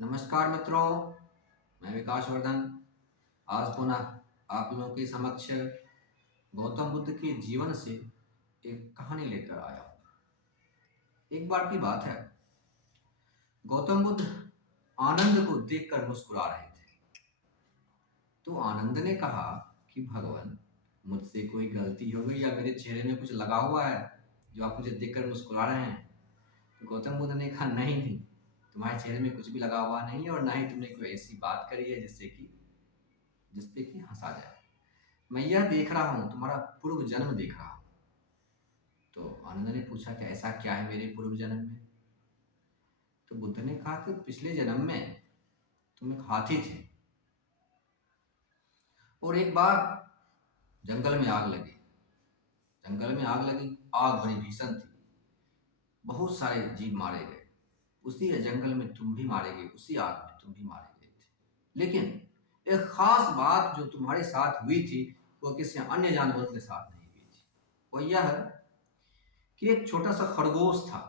नमस्कार मित्रों, मैं विकास वर्धन आज पुनः आप लोगों के समक्ष गौतम बुद्ध के जीवन से एक कहानी लेकर आया हूँ। एक बार की बात है, गौतम बुद्ध आनंद को देखकर मुस्कुरा रहे थे। तो आनंद ने कहा कि भगवान, मुझसे कोई गलती हो गई या मेरे चेहरे में कुछ लगा हुआ है जो आप मुझे देखकर मुस्कुरा रहे हैं? तो गौतम बुद्ध ने कहा, नहीं नहीं, तुम्हारे चेहरे में कुछ भी लगा हुआ नहीं है और ना ही तुमने कोई ऐसी बात करी है जिसपे कि हंसा जाए। मैं यह देख रहा हूं, तुम्हारा पूर्व जन्म देख रहा हूं। तो आनंद ने पूछा कि ऐसा क्या है मेरे पूर्व जन्म में? तो बुद्ध ने कहा कि पिछले जन्म में तुम एक हाथी थे और एक बार जंगल में आग लगी। आग बड़ी भीषण थी, बहुत सारे जीव मारे गए। उसी जंगल में तुम भी मारे गए, उसी आग में तुम भी मारे गए थे। लेकिन एक खास बात जो तुम्हारे साथ हुई थी वो किसी अन्य जानवरों के साथ नहीं हुई थी। वो यह कि एक छोटा सा खरगोश था,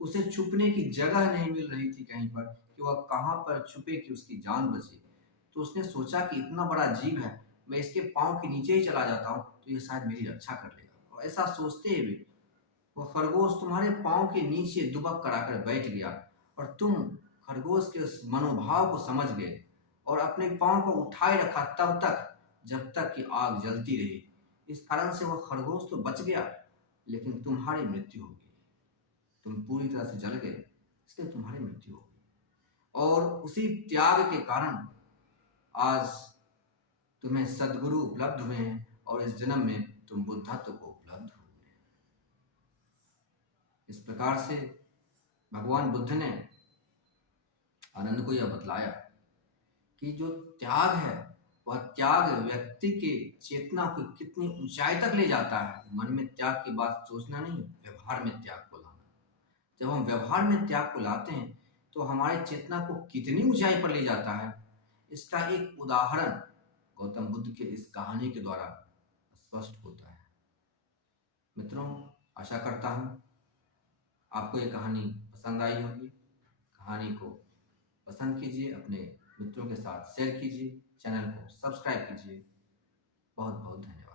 उसे छुपने की जगह नहीं मिल रही थी कहीं पर कि वह कहाँ पर छुपे कि उसकी जान बचे। तो उसने सोचा कि इतना बड़ा जीव है, मैं इसके पाँव के नीचे ही चला जाता हूँ तो ये शायद मेरी रक्षा कर लेगा। और ऐसा सोचते हुए वह खरगोश तुम्हारे पाँव के नीचे दुबक कर आकर बैठ गया और तुम खरगोश के उस मनोभाव को समझ गए और अपने पाँव को उठाए रखा तब तक जब तक कि आग जलती रही। इस कारण से वह खरगोश तो बच गया, लेकिन तुम्हारी मृत्यु हो गई। तुम पूरी तरह से जल गए, इसलिए तुम्हारी मृत्यु हो गई। और उसी त्याग के कारण आज तुम्हें सद्गुरु उपलब्ध हुए हैं और इस जन्म में तुम बुद्धत्व को उपलब्ध हुए हैं। इस प्रकार से भगवान बुद्ध ने आनंद को यह बतलाया कि जो त्याग है वह त्याग व्यक्ति के चेतना को कितनी ऊंचाई तक ले जाता है। मन में त्याग की बात सोचना नहीं, व्यवहार में त्याग को लाना। जब हम व्यवहार में त्याग को लाते हैं तो हमारी चेतना को कितनी ऊंचाई पर ले जाता है, इसका एक उदाहरण गौतम बुद्ध के इस कहानी के द्वारा स्पष्ट होता है। मित्रों, आशा करता हूं आपको ये कहानी पसंद आई होगी। कहानी को पसंद कीजिए, अपने मित्रों के साथ शेयर कीजिए, चैनल को सब्सक्राइब कीजिए। बहुत बहुत धन्यवाद।